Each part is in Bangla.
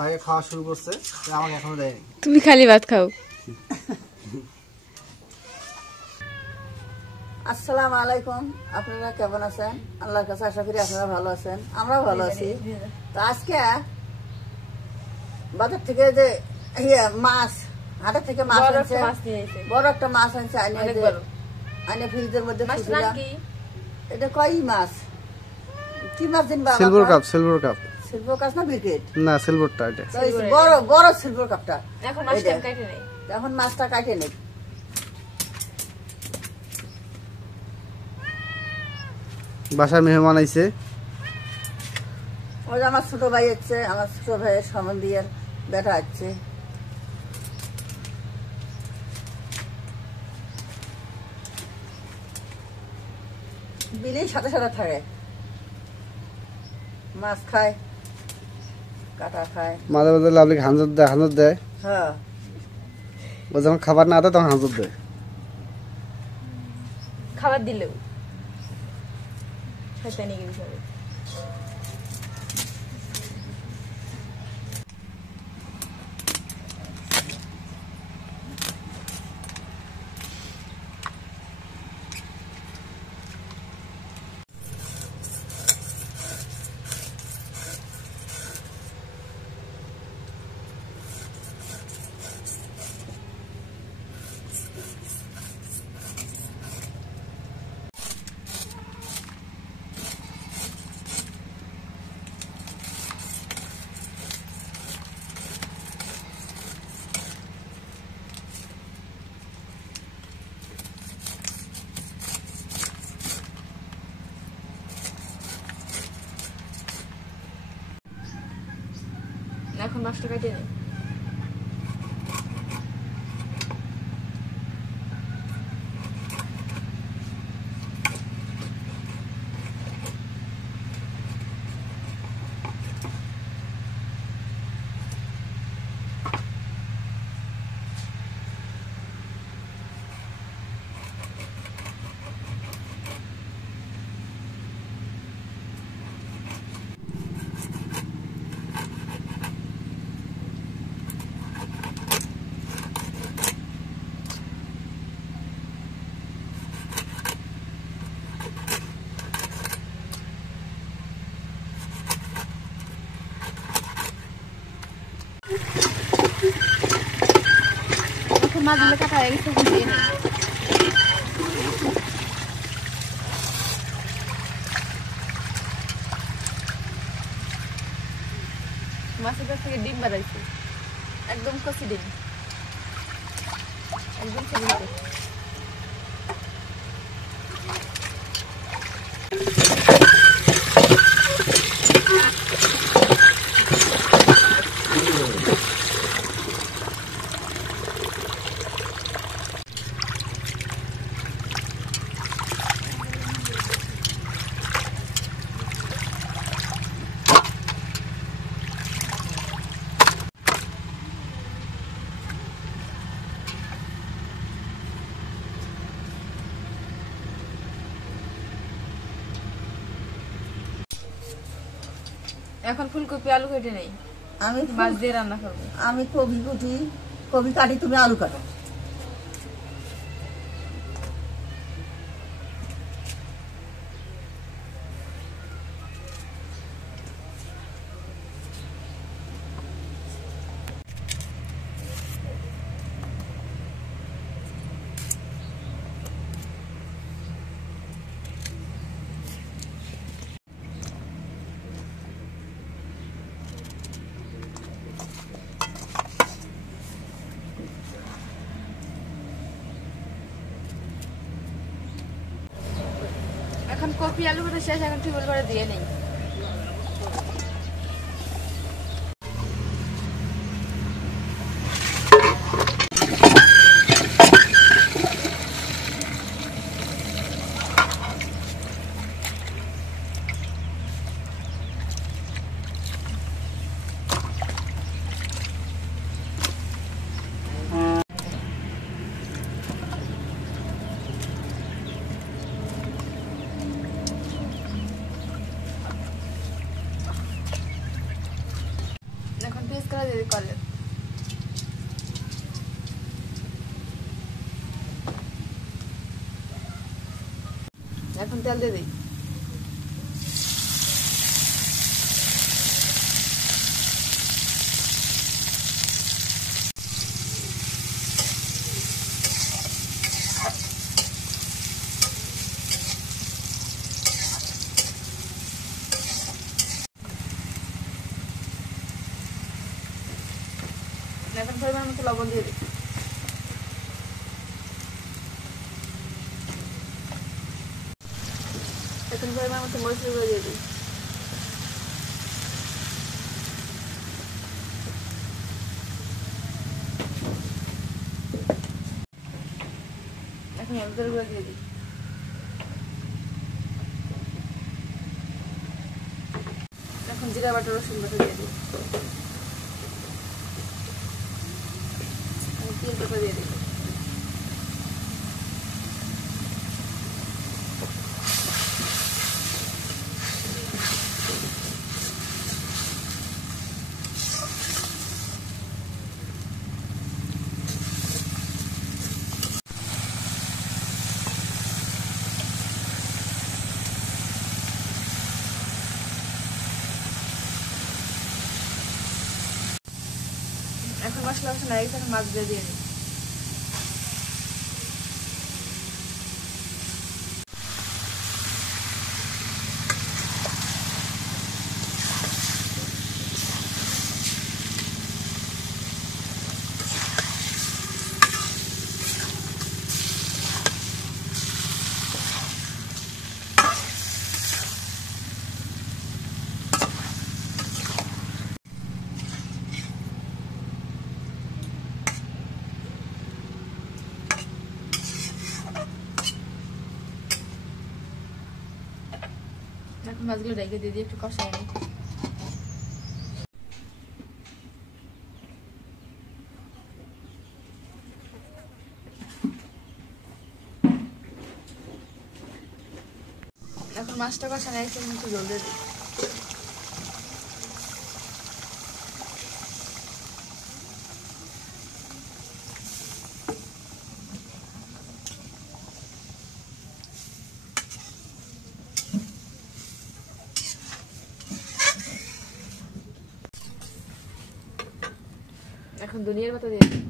ভাইয়া খাওয়া শুরু করছে, আমাকে এখনো দেয়নি। তুমি খালি ভাত খাও। আসসালামু আলাইকুম, আপনারা কেমন আছেন? আল্লাহর কাছে আশা করি আপনারা ভালো আছেন, আমরাও ভালো আছি। তো আজকে বাজার থেকে যে মাছ, হাটের থেকে মাছ আনছে, বড় একটা মাছ আনছে, আনে ফ্রিজের মধ্যে ফুটিলাম। এটা কই মাছ? কি মাছ দিন বাবা? Silver cup. Silver cup. Silver cup না ব্রিকেট? না, সিলভারটা এটা। বড় বড় সিলভার কাপটা। এখন মাছটা কাটে নেই, এখন মাছটা কাটে নেই। বাসায় মেহমান আইছে। ওই আমার ছোট ভাই হচ্ছে, আমার ছোট ভাইয়ের সম্বন্ধীর বেটা আছে। বিলেই সাথে সাথে থাকে, মাছ খায়, কাটা খায়, মাঝে মাঝে লাভলি হাঁজর দেয়। হ্যাঁ, ও যখন খাবার না দেয় তখন হাঁজর দেয়। খাবার দিলেও শয়তানি কি বিষয়। এখন মাছটা কাটে নেই। মাছগুলো কাটা হয়ে গেছে, দিয়ে নেই। মাছের কাছ থেকে ডিম বাড়াইছে, একদম কচি ডিম, একদম ছোট। এখন ফুলকপি আলু কেটে নেই, আমি মাছ দিয়ে রান্না করবো। আমি কবি কুটি, কবি কাটি, তুমি আলু কাটো। এখন কপি আলু কাটা শেষ, এখন টিউবওয়েল করে দিয়ে নেই। এখন তেল দিয়ে দিই। এখন পরিমাণ মতো লবণ দিয়ে দিই। এখন পরিমাণ মতো মরিচের গুঁড়ো দিয়ে দিই। এখন হলুদের গুঁড়ো দিয়ে দিই। এখন জিরা বাটা রসুন বাটা দিয়ে দিই। পেঁয়াজ বাটা দিয়ে দিই। এখন মশলা মশলা নাড়িয়ে এখন মাছ দিয়ে দিই। এখন মাছগুলো রেখে দিয়ে একটু কষাই নিই। এখন মাছটা কষানো একটু জল দিয়ে দিই। এখন ধনিয়ার পাতা দিয়ে দিই।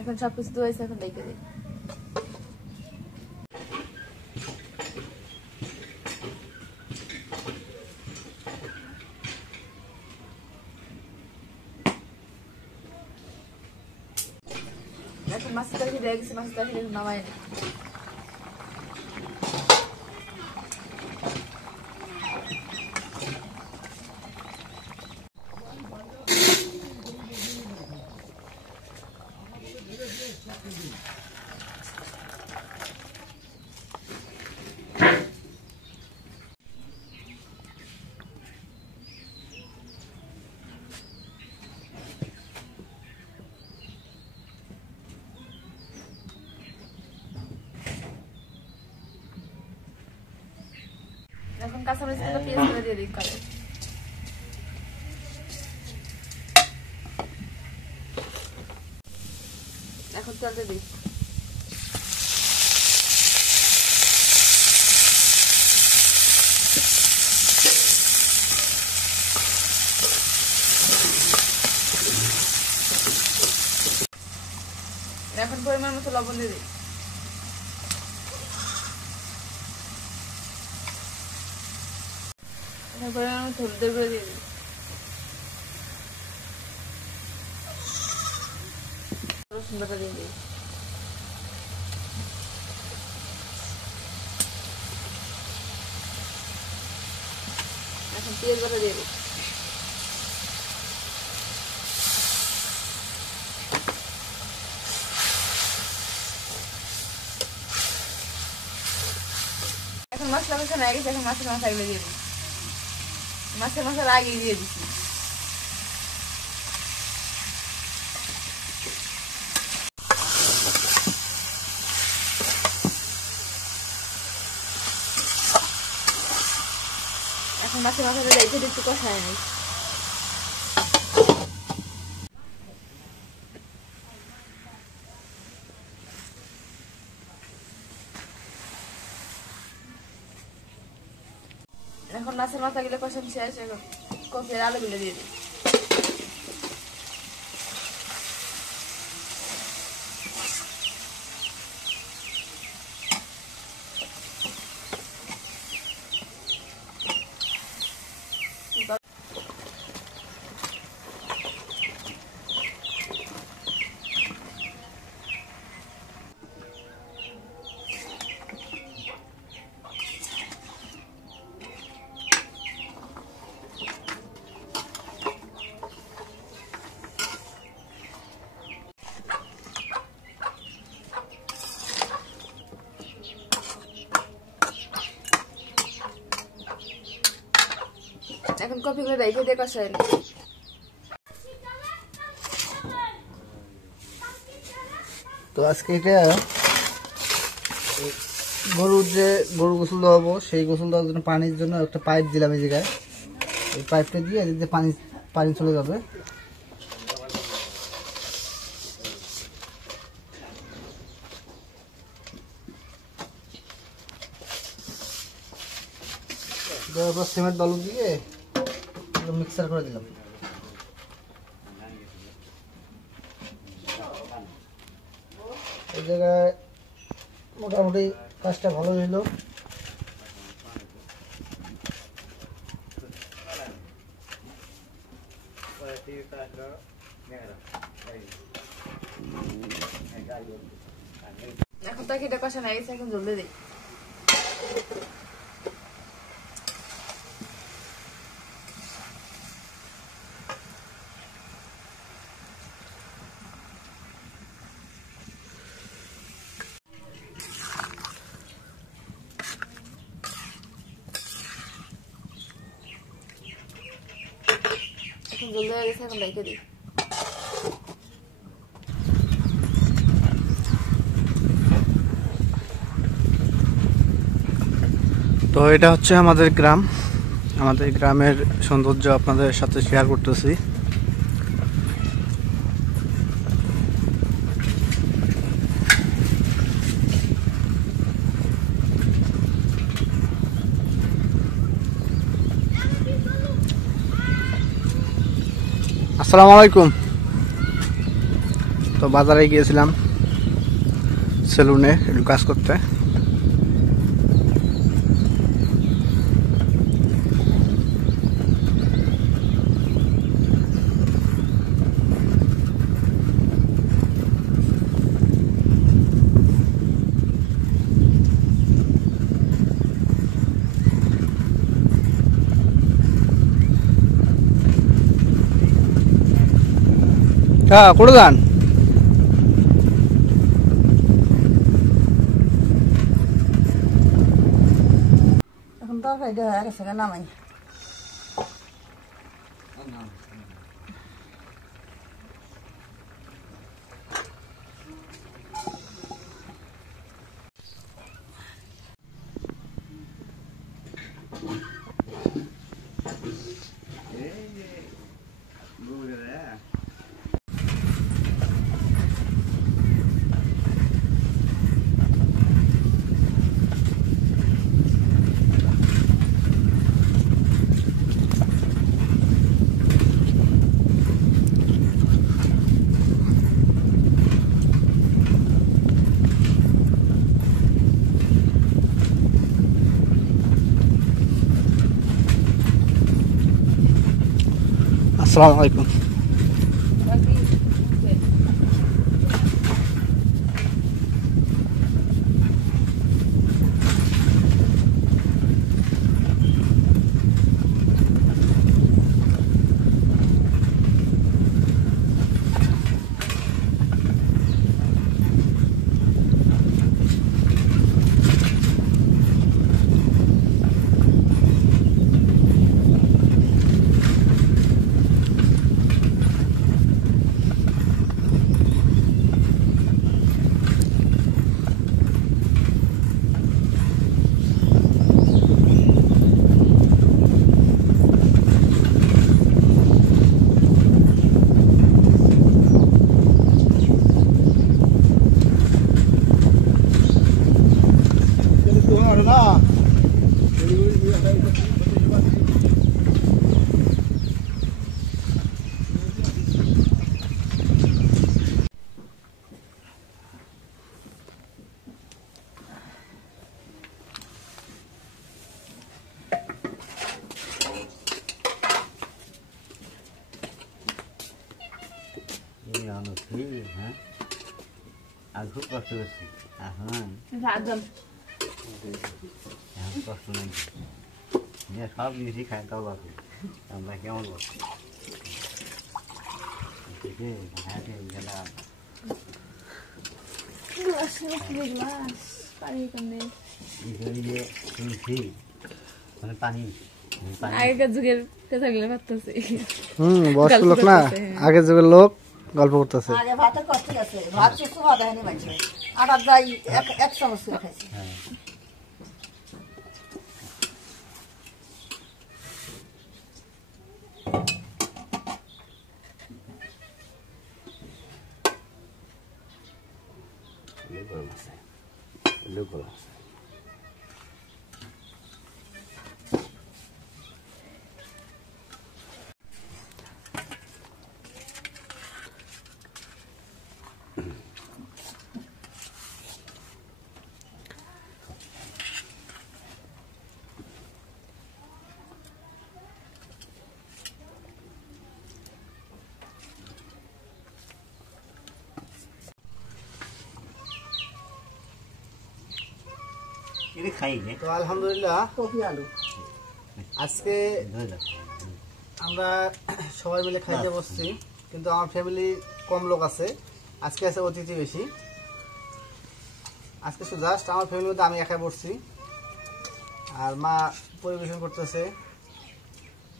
এখন সবকিছু ধুয়েছে, এখন রেখে দিই। এখন মাছের তরকারি দিয়ে গেছে, মাছের তরকারি নামাই নিই। এখন কাঁচামরিচ গুলো পেঁয়াজ গুলো দিয়ে দিই কালে। এখন তেলটা দিই। এখন পরিমাণ মতো লবণ দিয়ে দিই। পরিমাণ মতো হলুদের গুঁড়ো দিয়ে দিই। রসুন বাটা দিয়ে দিই। এখন পেঁয়াজ বাটা দিয়ে দিই। এখন মশলা কষানো হয়ে গেছে, এখন মাছের মাথাগুলো দিয়ে দিই। মাছের মশলা আগে দিয়ে দিচ্ছি। এখন মাছের মাথাটা রেখে একটু কষায় নিই। এখন মাছের মাথাগুলো কষানো শেষ, এখন কফির আলুগুলো দিয়ে দিই। এখন কফিগুলো রেখে দিয়ে কষাই নিই। তো আজকে এটা গরুর যে গরু গোসল দেওয়াবো, সেই গোসল দেওয়ার জন্য পানির জন্য একটা পাইপ দিলাম এই জায়গায়। এই পাইপটা দিয়ে এদিক দিয়ে পানি চলে যাবে। দেওয়ার পর সিমেন্ট বালু দিয়ে মিক্সার করে দিলাম। এই জায়গায় মোটামুটি কাজটা ভালো হইলো। এখন তো এটা কষানো হয়ে গেছে, এখন জলদি দিই। এখন জলদি হয়ে গেছে, এখন রেখে দিই। তো এটা হচ্ছে আমাদের গ্রাম, আমাদের গ্রামের সৌন্দর্য আপনাদের সাথে শেয়ার করতেছি। আসসালামু আলাইকুম। তো বাজারে গিয়েছিলাম সেলুনে একটু কাজ করতে। হ্যাঁ, করে যান। এখন তরকারিটা হয়ে গেছে, নামাই। আসসালামু আলাইকুম। হ্যাঁ আর খুব কষ্ট করছি এখন এখন কষ্ট নেই সব জিনিসই খাই তাও বাকি আমরা কেমন বলছি গেলাম তুলছি মানে পানি আগেকার যুগের পেশাগুলো করতেছে বয়স্ক লোক না, আগের যুগের লোক গল্প করতেছে। আগে ভাতের কষ্ট আছে, ভাত কিছু ভাত হয়নি মানুষের, আটার দাই এক চামচ করে খাইছে। এটা খাই রে তো আলহামদুলিল্লাহ কপি আলু আজকে আমরা সবাই মিলে খাইতে বসছি, কিন্তু আমার ফ্যামিলি কম লোক আছে, আজকে আছে অতিথি বেশি। আজকে শুধু জাস্ট আমার ফ্যামিলির মধ্যে আমি একাই বসছি, আর মা পরিবেশন করতেছে,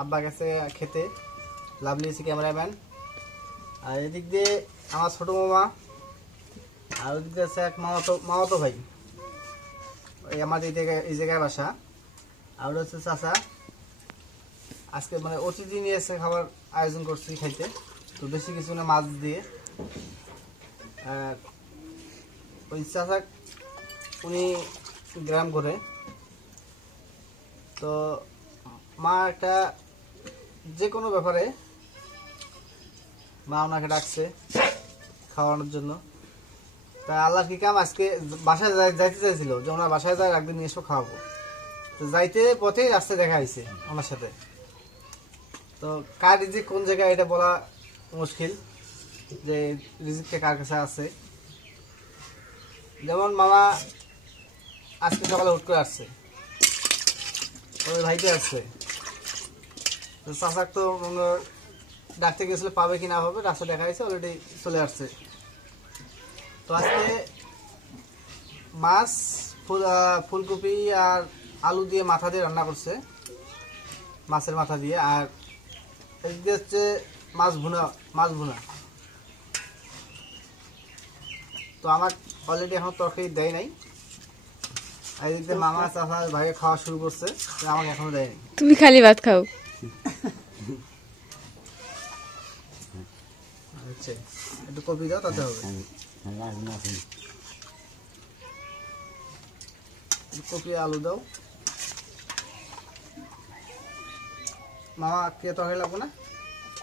আব্বা গেছে খেতে, লাভলি এসে ক্যামেরাম্যান, আর এদিক দিয়ে আমার ছোট মামা, আর ওদিক দিয়ে আছে এক মামাতো ভাই, এই আমার এই জায়গায় বাসা, আর ওটা হচ্ছে চাচা। আজকে মানে অতিথি নিয়ে এসে খাবার আয়োজন করছি খাইতে, তো বেশি কিছু না, মাছ দিয়ে। আর ওই চাচা উনি গ্রাম করে, তো মা একটা যে কোনো ব্যাপারে মা ওনাকে ডাকছে খাওয়ানোর জন্য। তা আল্লাহ কি কাম, আজকে বাসায় যাইতে চাইছিল যে ওনার বাসায় যায় একদিন নিয়ে এসে খাওয়াবো, তো যাইতে পথেই রাস্তায় দেখা হয়েছে ওনার সাথে। তো কার রিজিক কোন জায়গায় এটা বলা মুশকিল, যে রিজিকটা কার কাছে আছে। যেমন মামা আজকে সকালে হুট করে আসছে, ওই ভাইতে আসছে, তো চাচাক তো ডাকতে গেছিল পাবে কি না পাবে, রাস্তা দেখা হয়েছে, অলরেডি চলে আসছে। তো আজকে মাছ ফুলকপি আর আলু দিয়ে মাথা দিয়ে রান্না করছে, মাছের মাথা দিয়ে। আর এদিকে হচ্ছে মাছ ভুনা। তো আমার অলরেডি এখন তরকারি দেয় নাই, আর এদিকে মামা চাচা ভাইকে খাওয়া শুরু করছে, আমাকে এখনো দেয়নি। তুমি খালি ভাত খাও। আচ্ছা, একটু কপি দাও, তাতে হবে। কপি আলু দাও। মামা কে তরকারি লাগবো না,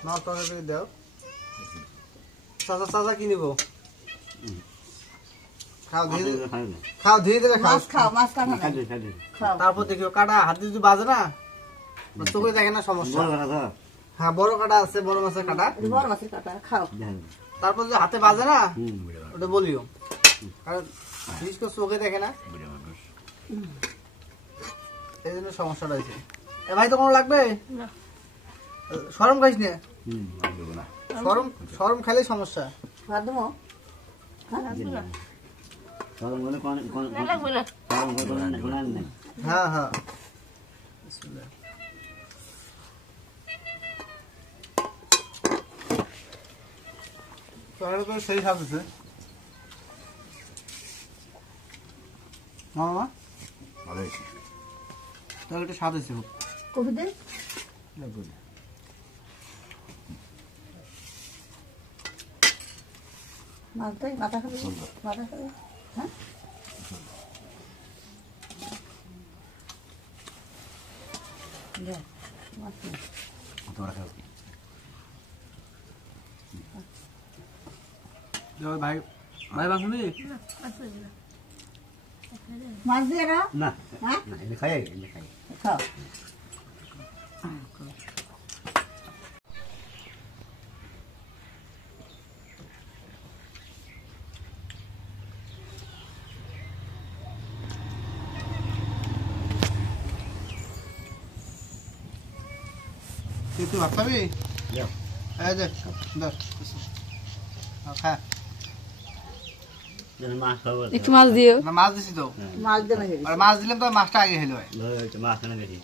মামা তরকারি দাও। চাচা কি নিবো? খাও ধীরে ধীরে খাও। মাছ খাও, মাছ খাও না খাও। তারপর দেখিও কাটা হাত দিয়ে যদি বাজে না, চোখে দেখে না সমস্যা। হ্যাঁ, বড় কাটা আছে, বড় মাছের কাটা, বড় মাছের কাটা খাও। তারপর যদি হাতে বাজে না ওটা বলিও, কারণ বিশেষ করে চোখে দেখে না, এই জন্য সমস্যাটা হয়েছে। এ ভাই তো কোনো লাগবে শরম খাইস না, শরম খাইলে সমস্যা। ভাত দেবো? হ্যাঁ হ্যাঁ, সেই স্বাদ আছে মামা, তাহলে একটু স্বাদ হয়েছে। কপি দে, মাছ দেয়, মাথা খাবে, মাথা খাবে। হ্যাঁ, মাছ নেই। ভাই ভাই মাংস নেই, মাছ দিয়ে না, না হ্যাঁ খাই খাও। তুই ভাত খাবি? যাও। এই যে ধর খা। যেন মাছ খাবো। একটু মাছ দিও। না মাছ দিছি তো, মাছ দেবে আর মাছ দিলাম তো মাছটা আগে হেলো হয়। মাছ এনে দেখি।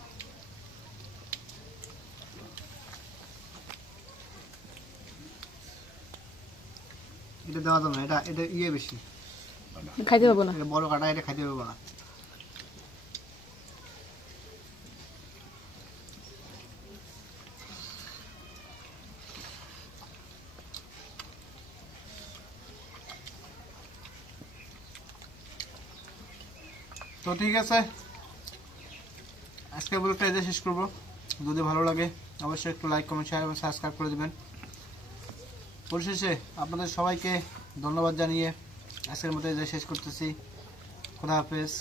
এটা দেওয়া যাবে না, এটা এটা ইয়ে বেশি, খাইতে পাবো না। এটা বড় কাটা, এটা খাইতে পারবো না। তো ঠিক আছে, আজকে ব্লগটা এতে শেষ করবো। যদি ভালো লাগে অবশ্যই একটু লাইক কমেন্ট শেয়ার এবং সাবস্ক্রাইব করে দেবেন। পরিশেষে আপনাদের সবাইকে ধন্যবাদ জানিয়ে আজকের মতো এতে শেষ করতেছি। খোদা হাফেজ।